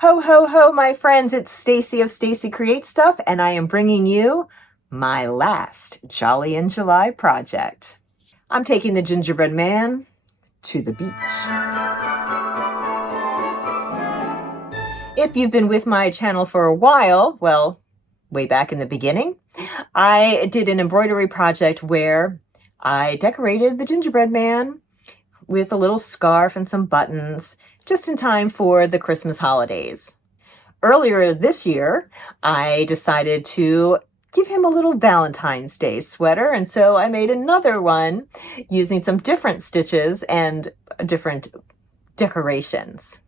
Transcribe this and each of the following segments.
Ho, ho, ho, my friends, it's Stacy of Stacy Creates Stuff, and I am bringing you my last Jolly in July project. I'm taking the gingerbread man to the beach. If you've been with my channel for a while, well, way back in the beginning, I did an embroidery project where I decorated the gingerbread man with a little scarf and some buttons, just in time for the Christmas holidays. Earlier this year, I decided to give him a little Valentine's Day sweater, and so I made another one using some different stitches and different decorations.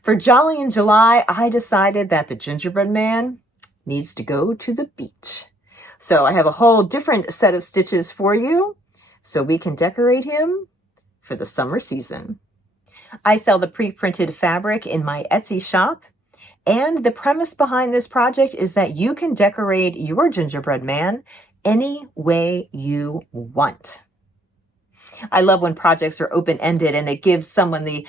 For Jolly in July, I decided that the gingerbread man needs to go to the beach. So I have a whole different set of stitches for you so we can decorate him for the summer season. I sell the pre-printed fabric in my Etsy shop, and the premise behind this project is that you can decorate your gingerbread man any way you want. I love when projects are open-ended and it gives someone the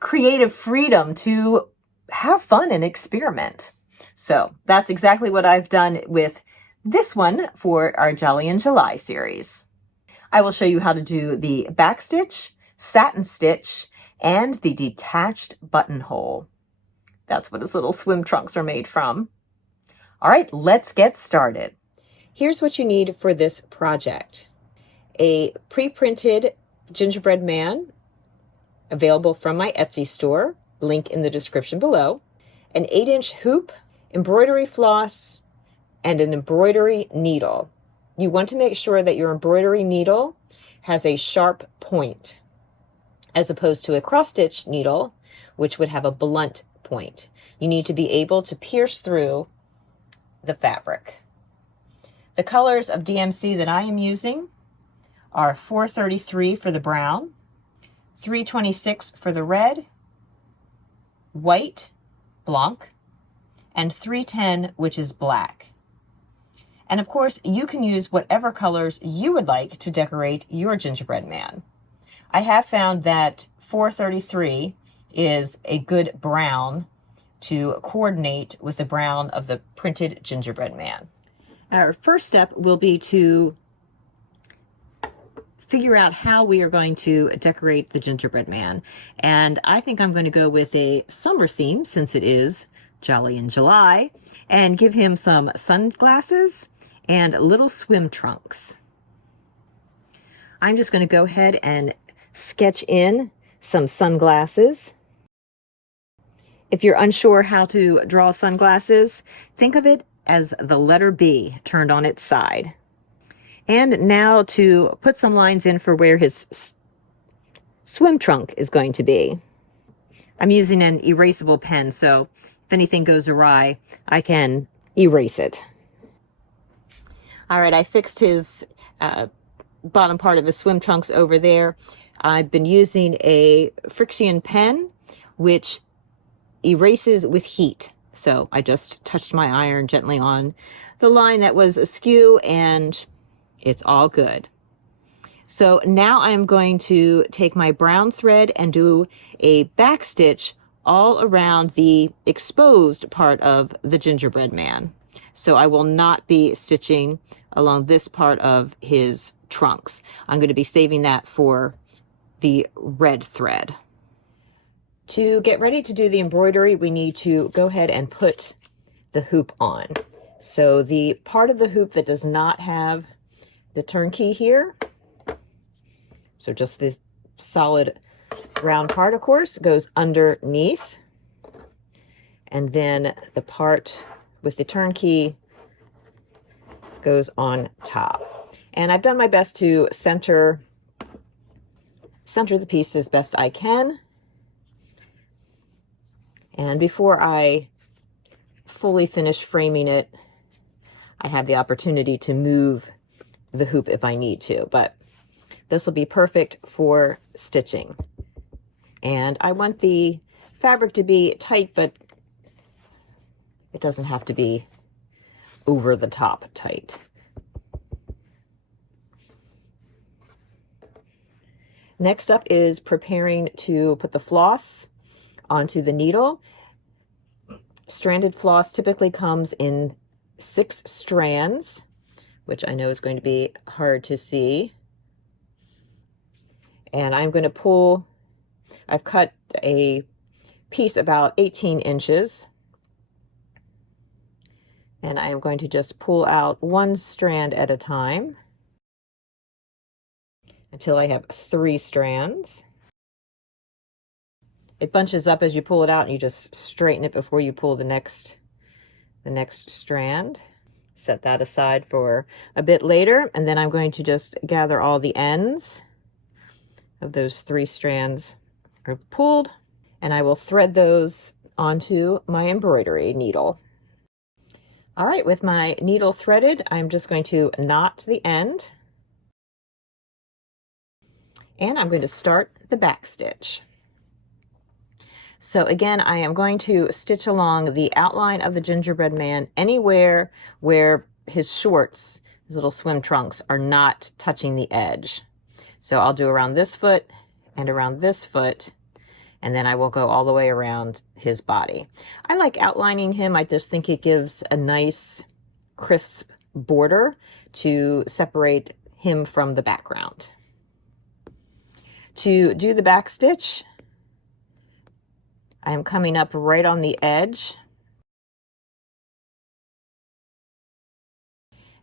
creative freedom to have fun and experiment. So that's exactly what I've done with this one for our Jolly in July series. I will show you how to do the back stitch, satin stitch, and the detached buttonhole. That's what his little swim trunks are made from. All right, let's get started. Here's what you need for this project. A pre-printed gingerbread man available from my Etsy store, link in the description below, an 8-inch hoop, embroidery floss, and an embroidery needle. You want to make sure that your embroidery needle has a sharp point, as opposed to a cross-stitch needle, which would have a blunt point. You need to be able to pierce through the fabric. The colors of DMC that I am using are 433 for the brown, 326 for the red, white, blanc, and 310, which is black. And of course, you can use whatever colors you would like to decorate your gingerbread man. I have found that 433 is a good brown to coordinate with the brown of the printed gingerbread man. Our first step will be to figure out how we are going to decorate the gingerbread man. And I think I'm going to go with a summer theme, since it is Jolly in July, and give him some sunglasses and little swim trunks. I'm just going to go ahead and sketch in some sunglasses. If you're unsure how to draw sunglasses, think of it as the letter B turned on its side. And now to put some lines in for where his swim trunk is going to be. I'm using an erasable pen, so if anything goes awry, I can erase it. All right, I fixed his bottom part of his swim trunks over there. I've been using a friction pen, which erases with heat. So I just touched my iron gently on the line that was askew, and it's all good. So now I'm going to take my brown thread and do a back stitch all around the exposed part of the gingerbread man. So I will not be stitching along this part of his trunks. I'm going to be saving that for the red thread. To get ready to do the embroidery, we need to go ahead and put the hoop on. So the part of the hoop that does not have the turnkey here, so just this solid round part, of course, goes underneath. And then the part with the turnkey goes on top. And I've done my best to center the piece as best I can. And before I fully finish framing it, I have the opportunity to move the hoop if I need to, but this will be perfect for stitching. And I want the fabric to be tight, but it doesn't have to be over the top tight. Next up is preparing to put the floss onto the needle. stranded floss typically comes in 6 strands, which I know is going to be hard to see. And I'm going to pull, I've cut a piece about 18 inches. And I am going to just pull out 1 strand at a time until I have 3 strands. It bunches up as you pull it out, and you just straighten it before you pull the next strand. Set that aside for a bit later, and then I'm going to just gather all the ends of those 3 strands are pulled, and I will thread those onto my embroidery needle. All right, with my needle threaded, I'm just going to knot the end, and I'm going to start the back stitch. So again, I am going to stitch along the outline of the gingerbread man anywhere where his shorts, his little swim trunks, are not touching the edge. So I'll do around this foot and around this foot, and then I will go all the way around his body. I like outlining him. I just think it gives a nice crisp border to separate him from the background. To do the back stitch, I am coming up right on the edge,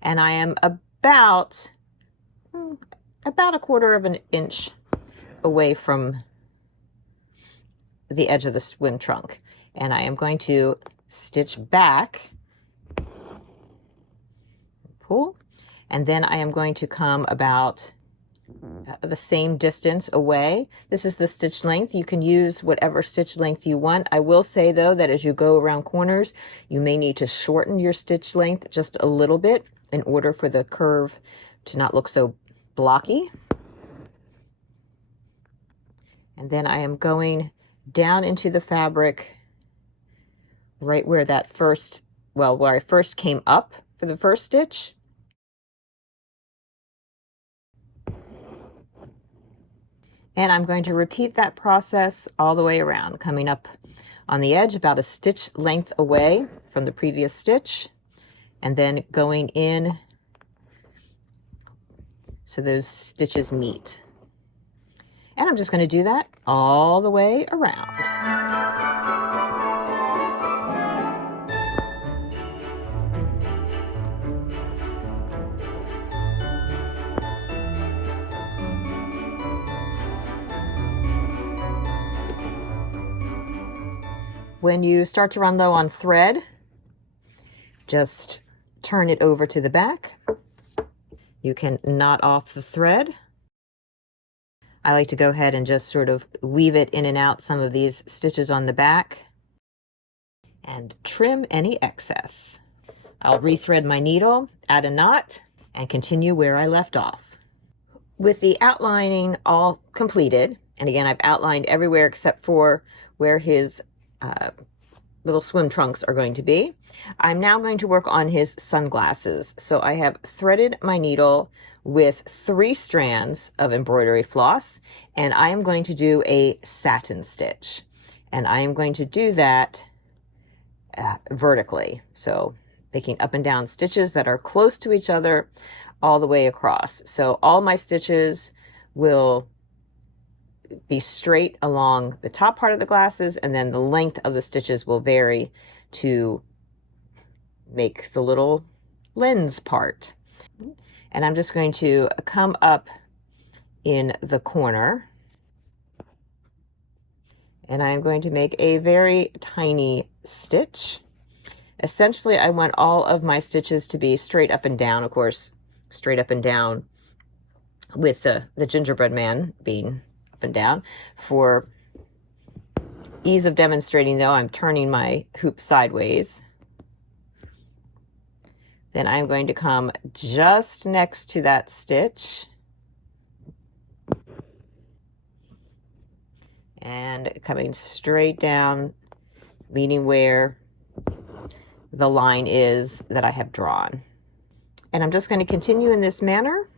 and I am about 1/4 of an inch away from the edge of the swim trunk, and I am going to stitch back, pull, and then I am going to come about the same distance away. This is the stitch length. You can use whatever stitch length you want. I will say though that as you go around corners, you may need to shorten your stitch length just a little bit in order for the curve to not look so blocky. And then I am going down into the fabric right where that first, well, where I first came up for the first stitch. And I'm going to repeat that process all the way around, coming up on the edge about a stitch length away from the previous stitch, and then going in so those stitches meet. And I'm just going to do that all the way around. When you start to run low on thread, just turn it over to the back. You can knot off the thread. I like to go ahead and just sort of weave it in and out some of these stitches on the back and trim any excess. I'll rethread my needle, add a knot, and continue where I left off. With the outlining all completed, and again, I've outlined everywhere except for where his little swim trunks are going to be. I'm now going to work on his sunglasses. So I have threaded my needle with 3 strands of embroidery floss, and I am going to do a satin stitch. And I am going to do that vertically. So making up and down stitches that are close to each other all the way across. So all my stitches will be straight along the top part of the glasses, and then the length of the stitches will vary to make the little lens part. And I'm just going to come up in the corner, and I'm going to make a very tiny stitch. Essentially, I want all of my stitches to be straight up and down, of course, straight up and down with the gingerbread man being up and down. For ease of demonstrating though, I'm turning my hoop sideways. Then I'm going to come just next to that stitch and coming straight down, meeting where the line is that I have drawn. And I'm just going to continue in this manner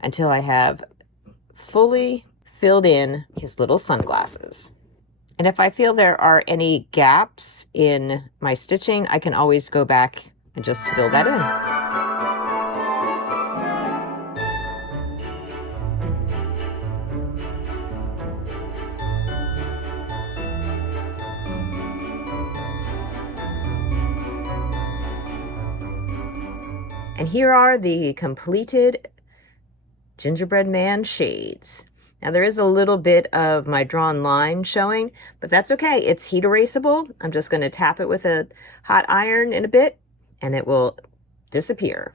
until I have fully filled in his little sunglasses. And if I feel there are any gaps in my stitching, I can always go back and just fill that in. And here are the completed Gingerbread Man shades. Now there is a little bit of my drawn line showing, but that's okay. It's heat erasable. I'm just going to tap it with a hot iron in a bit and it will disappear.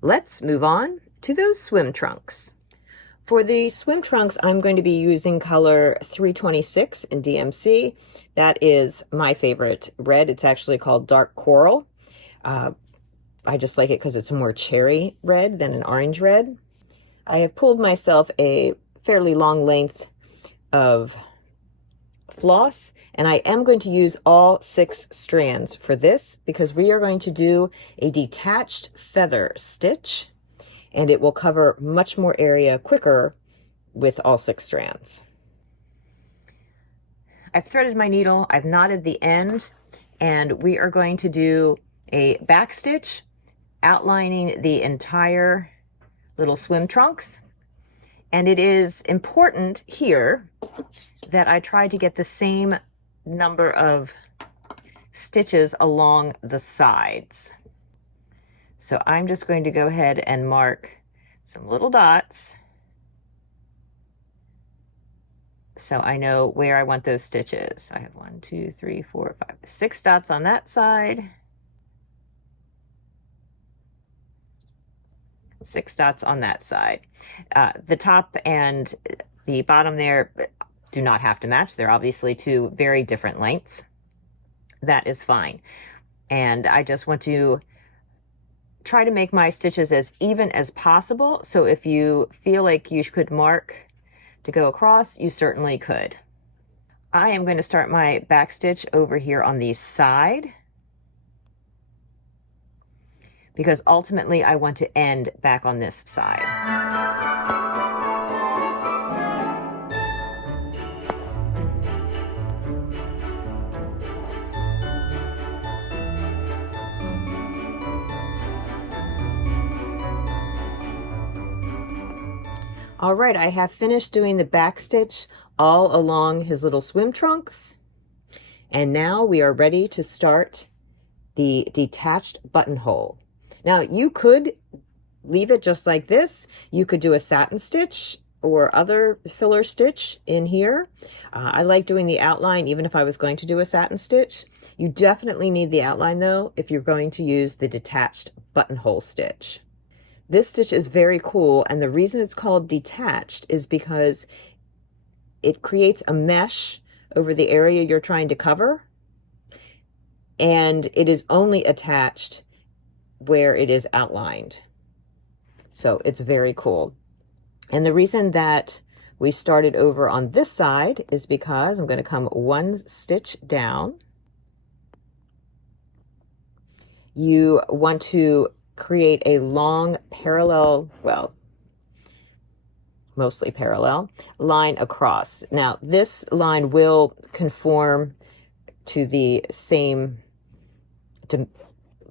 Let's move on to those swim trunks. For the swim trunks, I'm going to be using color 326 in DMC. That is my favorite red. It's actually called Dark Coral. I just like it because it's a more cherry red than an orange red. I have pulled myself a fairly long length of floss, and I am going to use all 6 strands for this because we are going to do a detached feather stitch, and it will cover much more area quicker with all 6 strands. I've threaded my needle, I've knotted the end, and we are going to do a back stitch outlining the entire little swim trunks. And it is important here that I try to get the same number of stitches along the sides. So I'm just going to go ahead and mark some little dots so I know where I want those stitches. So I have 1, 2, 3, 4, 5, 6 dots on that side. 6 dots on that side. The top and the bottom there do not have to match. They're obviously 2 very different lengths. That is fine. And I just want to try to make my stitches as even as possible. So if you feel like you could mark to go across, you certainly could. I am going to start my back stitch over here on the side, because ultimately I want to end back on this side. All right, I have finished doing the back stitch all along his little swim trunks. And now we are ready to start the detached buttonhole. Now you could leave it just like this. You could do a satin stitch or other filler stitch in here. I like doing the outline even if I was going to do a satin stitch. You definitely need the outline though if you're going to use the detached buttonhole stitch. This stitch is very cool, and the reason it's called detached is because it creates a mesh over the area you're trying to cover, and it is only attached where it is outlined. So it's very cool. And the reason that we started over on this side is because I'm going to come 1 stitch down. You want to create a long parallel, well, mostly parallel line across. Now this line will conform to the same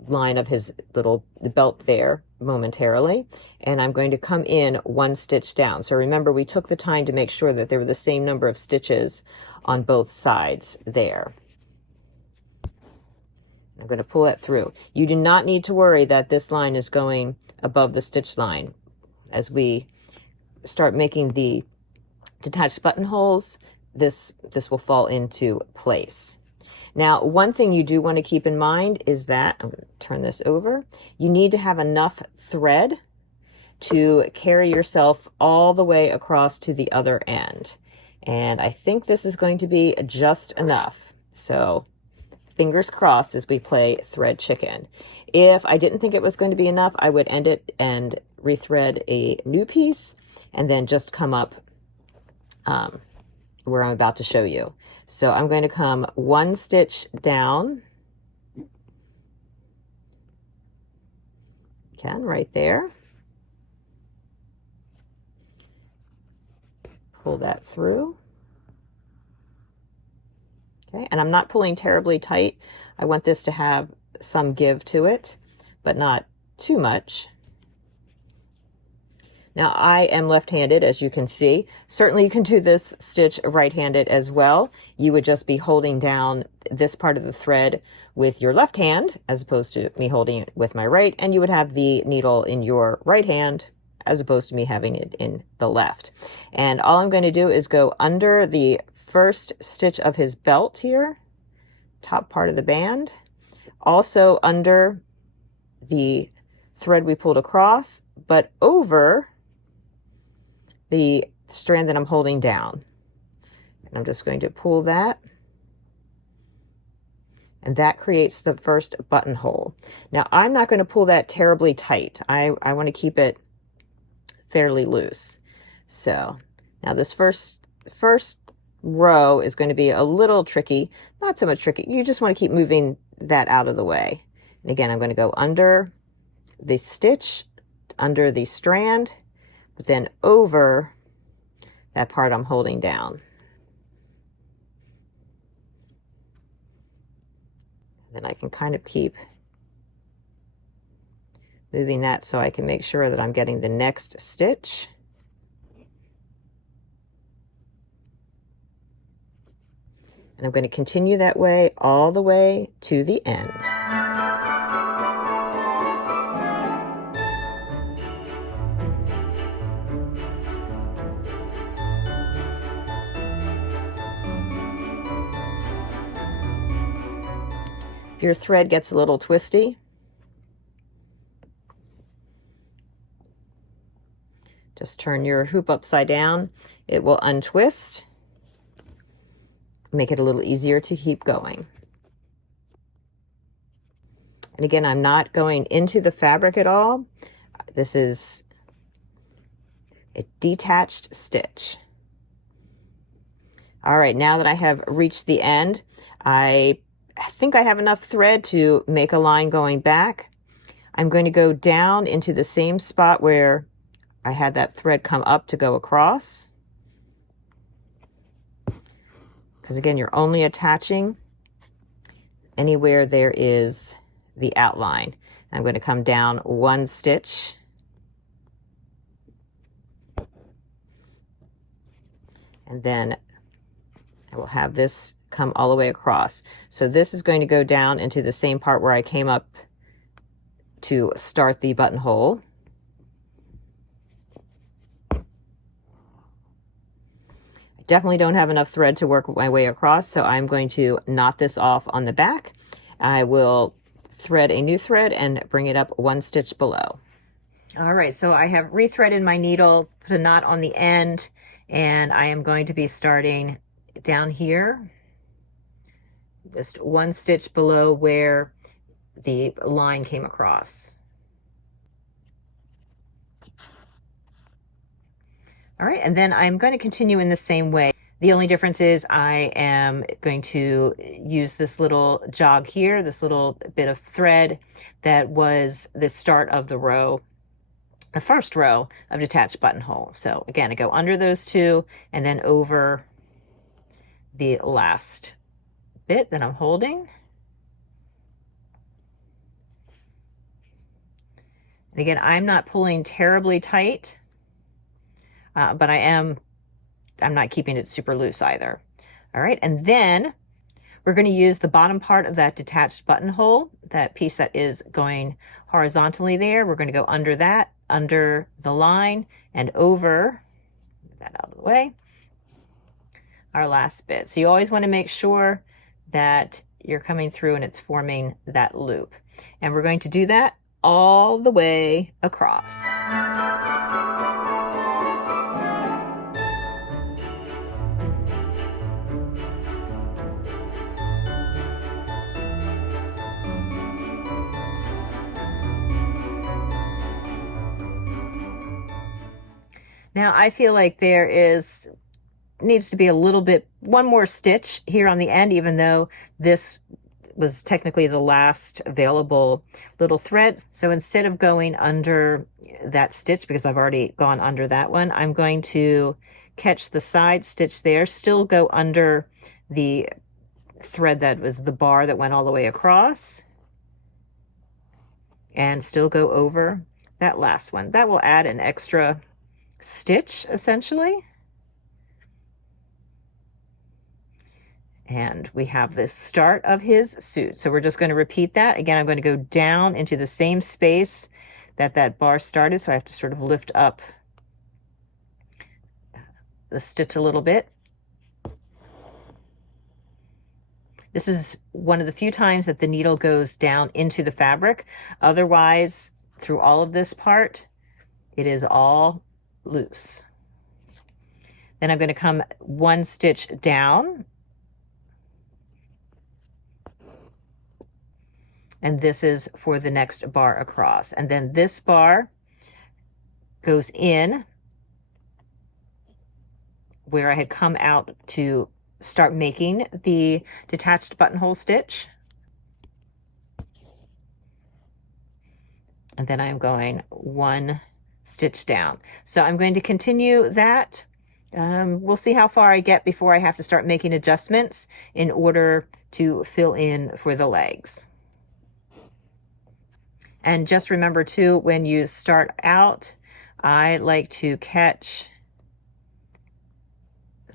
line of his little belt there momentarily, and I'm going to come in 1 stitch down. So remember, we took the time to make sure that there were the same number of stitches on both sides there. I'm going to pull that through. You do not need to worry that this line is going above the stitch line. As we start making the detached buttonholes, this will fall into place. Now, one thing you do want to keep in mind is that, I'm going to turn this over, you need to have enough thread to carry yourself all the way across to the other end. And I think this is going to be just enough. So fingers crossed as we play thread chicken. If I didn't think it was going to be enough, I would end it and rethread a new piece and then just come up where I'm about to show you. So I'm going to come 1 stitch down, again right there, pull that through, Okay, and I'm not pulling terribly tight. I want this to have some give to it, but not too much. Now I am left-handed, as you can see. Certainly you can do this stitch right-handed as well. You would just be holding down this part of the thread with your left hand, as opposed to me holding it with my right, and you would have the needle in your right hand, as opposed to me having it in the left. And all I'm going to do is go under the first stitch of his belt here, top part of the band, also under the thread we pulled across, but over the strand that I'm holding down. And I'm just going to pull that, and that creates the first buttonhole. Now I'm not going to pull that terribly tight. I want to keep it fairly loose. So now this first row is going to be a little tricky, not so much tricky. You just want to keep moving that out of the way. And again, I'm going to go under the stitch, under the strand, but then over that part I'm holding down. Then I can kind of keep moving that so I can make sure that I'm getting the next stitch. And I'm going to continue that way all the way to the end. If your thread gets a little twisty, just turn your hoop upside down. It will untwist, make it a little easier to keep going. And again, I'm not going into the fabric at all. This is a detached stitch. All right, now that I have reached the end, I think I have enough thread to make a line going back. I'm going to go down into the same spot where I had that thread come up to go across. Because again, you're only attaching anywhere there is the outline. I'm going to come down one stitch. And then I will have this come all the way across. So this is going to go down into the same part where I came up to start the buttonhole. I definitely don't have enough thread to work my way across, so I'm going to knot this off on the back. I will thread a new thread and bring it up one stitch below. All right, so I have rethreaded my needle, put a knot on the end, and I am going to be starting down here, just one stitch below where the line came across. All right, and then I'm going to continue in the same way. The only difference is I am going to use this little jog here, this little bit of thread that was the start of the row, the first row of detached buttonhole. So again, I go under those two and then over the last bit that I'm holding. And again, I'm not pulling terribly tight, but I'm not keeping it super loose either. All right, and then we're going to use the bottom part of that detached buttonhole, that piece that is going horizontally there. We're going to go under that, under the line, and over, get that out of the way, our last bit. So you always want to make sure that you're coming through and it's forming that loop. And we're going to do that all the way across. Now I feel like there needs to be a little bit, one more stitch here on the end, even though this was technically the last available little thread. So instead of going under that stitch, because I've already gone under that one, I'm going to catch the side stitch there, still go under the thread that was the bar that went all the way across, and still go over that last one. That will add an extra stitch essentially. And we have the start of his suit. So we're just going to repeat that. Again, I'm going to go down into the same space that that bar started. So I have to sort of lift up the stitch a little bit. This is one of the few times that the needle goes down into the fabric. Otherwise, through all of this part, it is all loose. Then I'm going to come one stitch down. And this is for the next bar across. And then this bar goes in where I had come out to start making the detached buttonhole stitch. And then I'm going one stitch down. So I'm going to continue that. We'll see how far I get before I have to start making adjustments in order to fill in for the legs. And just remember too, when you start out, I like to catch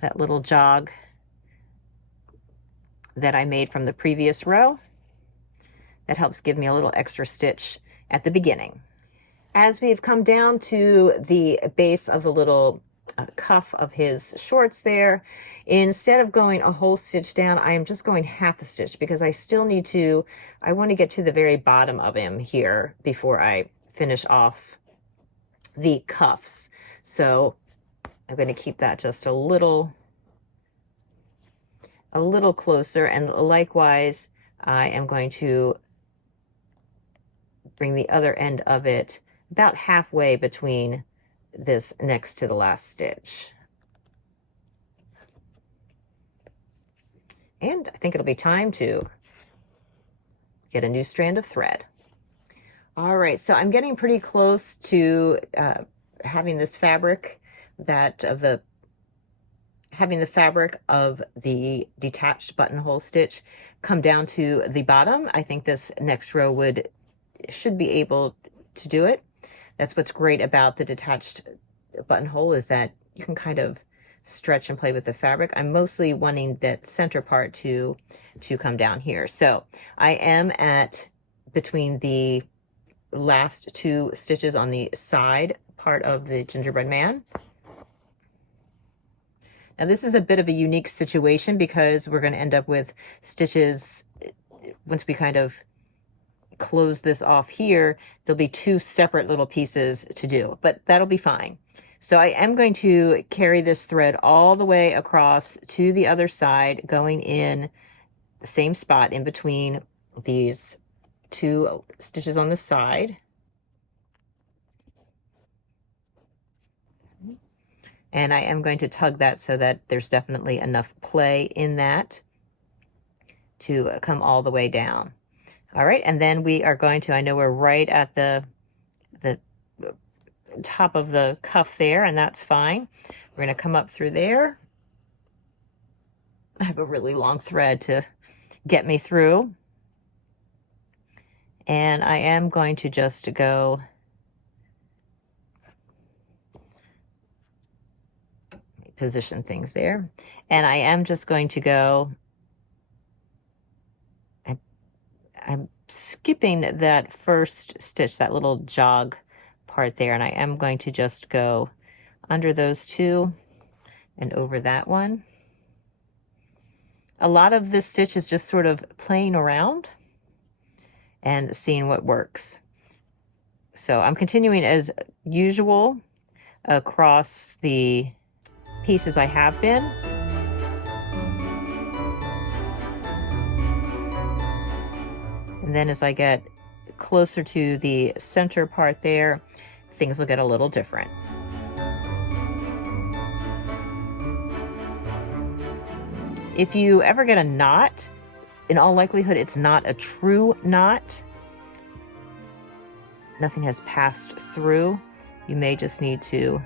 that little jog that I made from the previous row. That helps give me a little extra stitch at the beginning. As we've come down to the base of the little cuff of his shorts there, instead of going a whole stitch down, I am just going half a stitch because I still need to, I want to get to the very bottom of him here before I finish off the cuffs. So I'm going to keep that just a little closer, and likewise I am going to bring the other end of it about halfway between this next to the last stitch. And I think it'll be time to get a new strand of thread. All right, so I'm getting pretty close to having this fabric having the fabric of the detached buttonhole stitch come down to the bottom. I think this next row should be able to do it. That's what's great about the detached buttonhole, is that you can kind of stretch and play with the fabric. I'm mostly wanting that center part to come down here. So I am at between the last two stitches on the side part of the gingerbread man. Now this is a bit of a unique situation because we're going to end up with stitches once we kind of close this off here. There'll be two separate little pieces to do, but that'll be fine. So I am going to carry this thread all the way across to the other side, going in the same spot in between these two stitches on the side. And I am going to tug that so that there's definitely enough play in that to come all the way down. All right, and then we are going to, I know we're right at the top of the cuff there, and that's fine. We're going to come up through there. I have a really long thread to get me through. And I am going to just go position things there. And I am just going to go, I'm skipping that first stitch, that little jog part there, and I am going to just go under those two and over that one. A lot of this stitch is just sort of playing around and seeing what works. So I'm continuing as usual across the pieces I have been. And then as I get closer to the center part there, things will get a little different. If you ever get a knot, in all likelihood, it's not a true knot. Nothing has passed through. You may just need to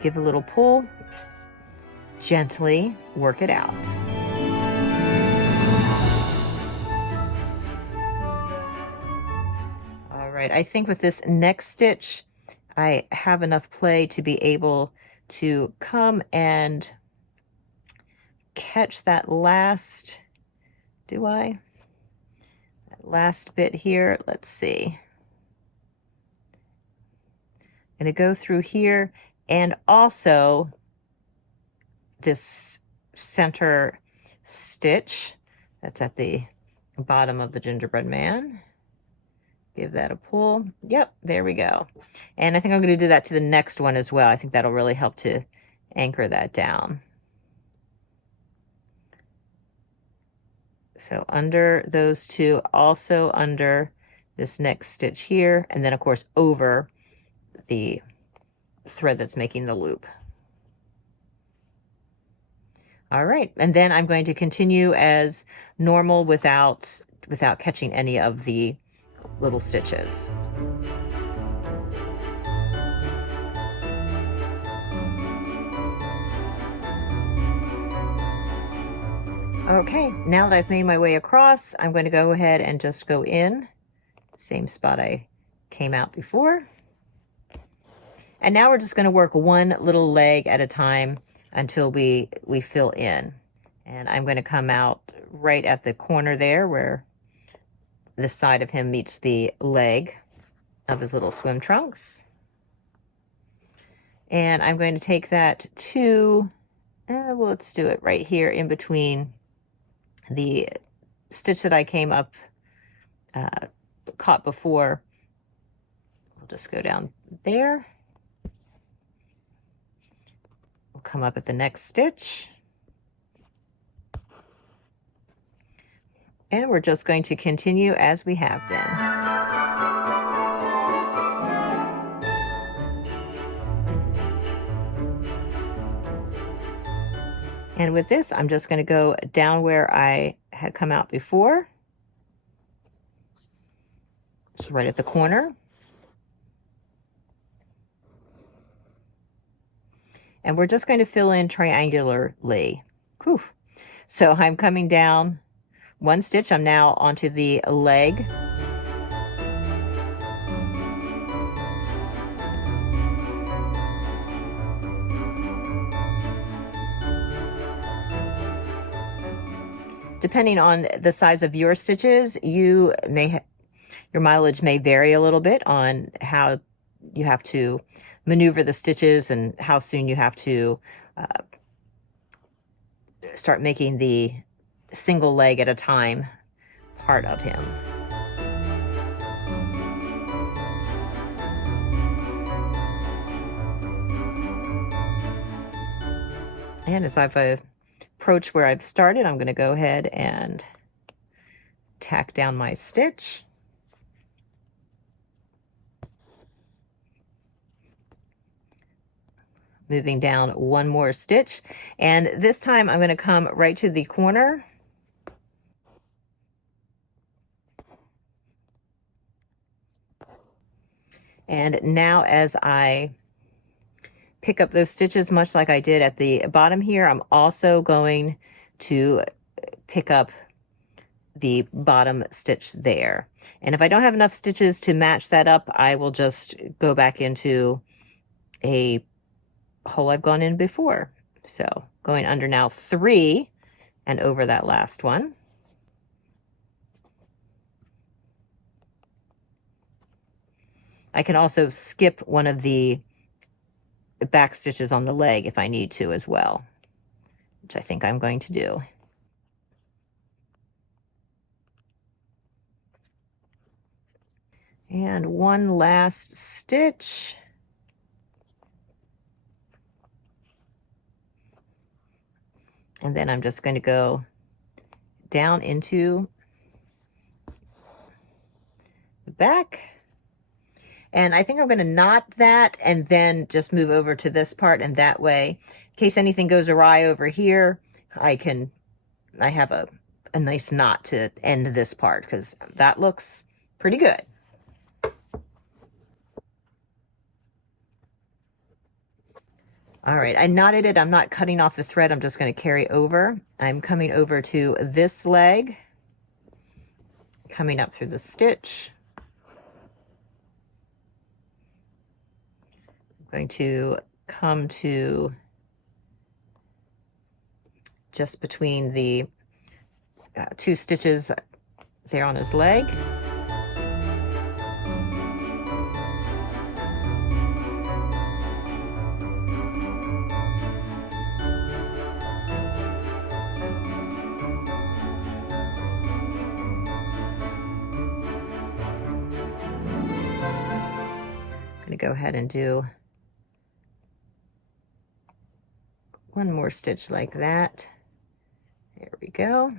give a little pull, gently work it out. I think with this next stitch, I have enough play to be able to come and catch that last, do I? That last bit here, let's see. I'm gonna go through here, and also this center stitch that's at the bottom of the gingerbread man. Give that a pull. Yep, there we go. And I think I'm going to do that to the next one as well. I think that'll really help to anchor that down. So under those two, also under this next stitch here, and then of course over the thread that's making the loop. All right, and then I'm going to continue as normal without catching any of the little stitches. Okay, now that I've made my way across, I'm going to go ahead and just go in, same spot I came out before. And now we're just going to work one little leg at a time until we fill in. And I'm going to come out right at the corner there where the side of him meets the leg of his little swim trunks. And I'm going to take that to, well, let's do it right here in between the stitch that I came up, caught before. We'll just go down there. We'll come up at the next stitch. And we're just going to continue as we have been. And with this, I'm just going to go down where I had come out before. It's right at the corner. And we're just going to fill in triangularly. Whew. So I'm coming down one stitch. I'm now onto the leg. Depending on the size of your stitches, your mileage may vary a little bit on how you have to maneuver the stitches and how soon you have to start making the single leg at a time part of him. And as I've approached where I've started, I'm going to go ahead and tack down my stitch. Moving down one more stitch, and this time I'm going to come right to the corner. And now as I pick up those stitches, much like I did at the bottom here, I'm also going to pick up the bottom stitch there. And if I don't have enough stitches to match that up, I will just go back into a hole I've gone in before. So going under now 3 and over that last one. I can also skip one of the back stitches on the leg if I need to as well, which I think I'm going to do. And one last stitch. And then I'm just going to go down into the back. And I think I'm going to knot that and then just move over to this part, and that way, in case anything goes awry over here, I have a nice knot to end this part, because that looks pretty good. All right, I knotted it. I'm not cutting off the thread. I'm just going to carry over. I'm coming over to this leg, coming up through the stitch. going to come to just between the 2 stitches there on his leg. I'm going to go ahead and do one more stitch like that. There we go.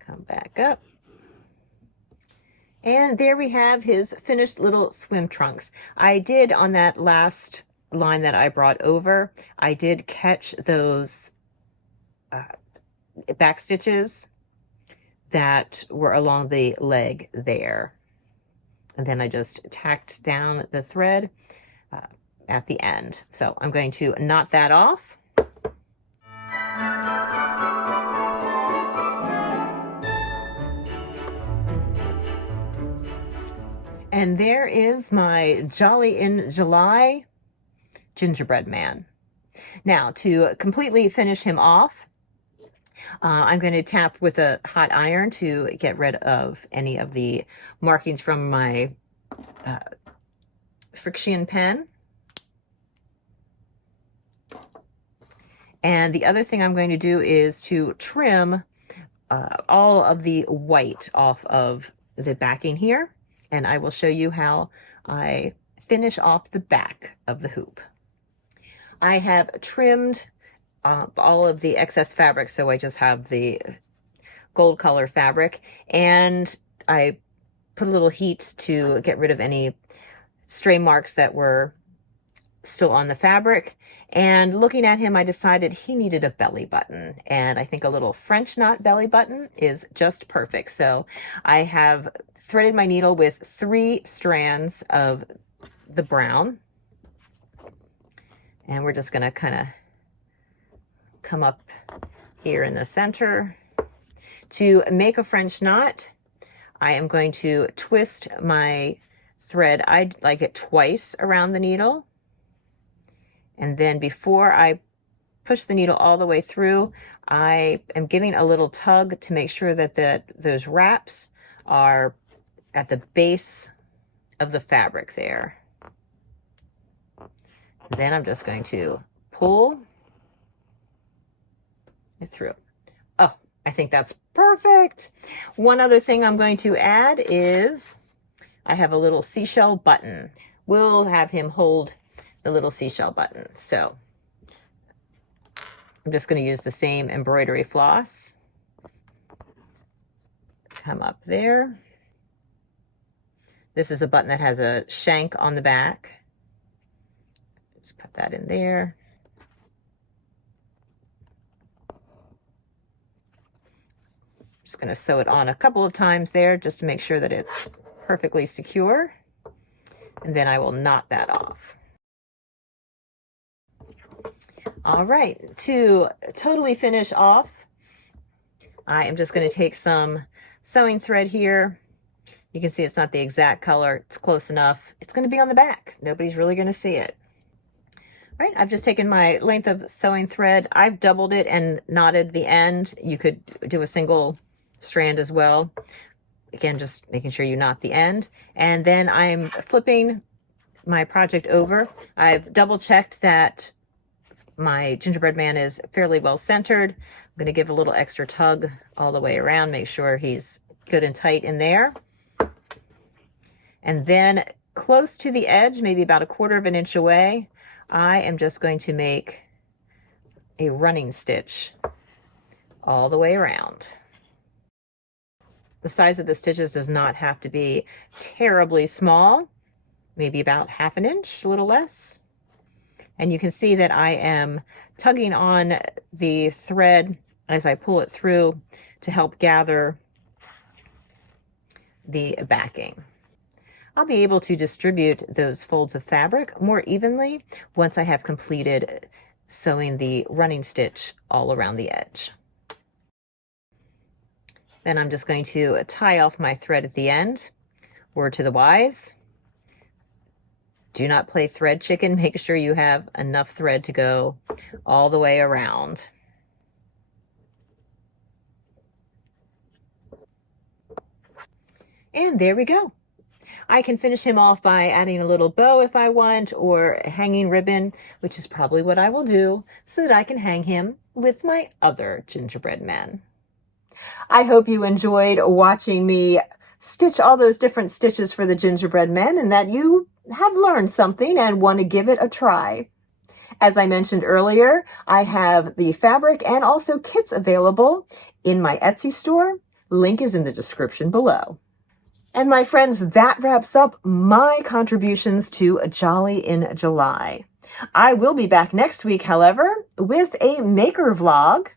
Come back up. And there we have his finished little swim trunks. I did, on that last line that I brought over, I did catch those back stitches that were along the leg there. And then I just tacked down the thread at the end. So I'm going to knot that off. And there is my Jolly in July gingerbread man. Now, to completely finish him off, I'm going to tap with a hot iron to get rid of any of the markings from my friction pen. And the other thing I'm going to do is to trim all of the white off of the backing here. And I will show you how I finish off the back of the hoop. I have trimmed all of the excess fabric, so I just have the gold color fabric, and I put a little heat to get rid of any stray marks that were still on the fabric. And looking at him, I decided he needed a belly button, and I think a little French knot belly button is just perfect. So I have threaded my needle with 3 strands of the brown, and we're just going to kind of come up here in the center. To make a French knot, I am going to twist my thread. I like it twice around the needle. And then before I push the needle all the way through, I am giving a little tug to make sure that those wraps are at the base of the fabric there. Then I'm just going to pull it through. Oh, I think that's perfect. One other thing I'm going to add is I have a little seashell button. We'll have him hold the little seashell button. So I'm just going to use the same embroidery floss. Come up there. This is a button that has a shank on the back. Just put that in there. Just going to sew it on a couple of times there just to make sure that it's perfectly secure. And then I will knot that off. All right, to totally finish off, I am just going to take some sewing thread here. You can see it's not the exact color. It's close enough. It's going to be on the back. Nobody's really going to see it. All right, I've just taken my length of sewing thread. I've doubled it and knotted the end. You could do a single strand as well. Again, just making sure you knot the end. And then I'm flipping my project over. I've double checked that my gingerbread man is fairly well centered. I'm going to give a little extra tug all the way around, make sure he's good and tight in there. And then close to the edge, maybe about 1/4 of an inch away, I am just going to make a running stitch all the way around. The size of the stitches does not have to be terribly small, maybe about 1/2 inch, a little less. And you can see that I am tugging on the thread as I pull it through to help gather the backing. I'll be able to distribute those folds of fabric more evenly once I have completed sewing the running stitch all around the edge. Then I'm just going to tie off my thread at the end. Word to the wise, do not play thread chicken. Make sure you have enough thread to go all the way around. And there we go. I can finish him off by adding a little bow if I want, or hanging ribbon, which is probably what I will do, so that I can hang him with my other gingerbread men. I hope you enjoyed watching me stitch all those different stitches for the gingerbread men, and that you have learned something and want to give it a try. As I mentioned earlier, I have the fabric and also kits available in my Etsy store. Link is in the description below. And my friends, that wraps up my contributions to Jolly in July. I will be back next week, however, with a maker vlog,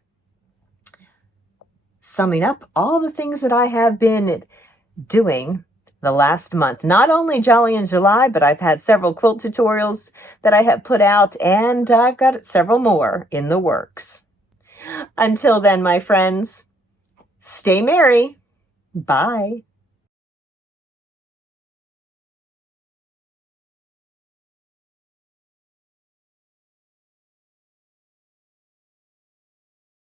summing up all the things that I have been doing the last month. Not only Jolly in July, but I've had several quilt tutorials that I have put out, and I've got several more in the works. Until then, my friends, stay merry. Bye.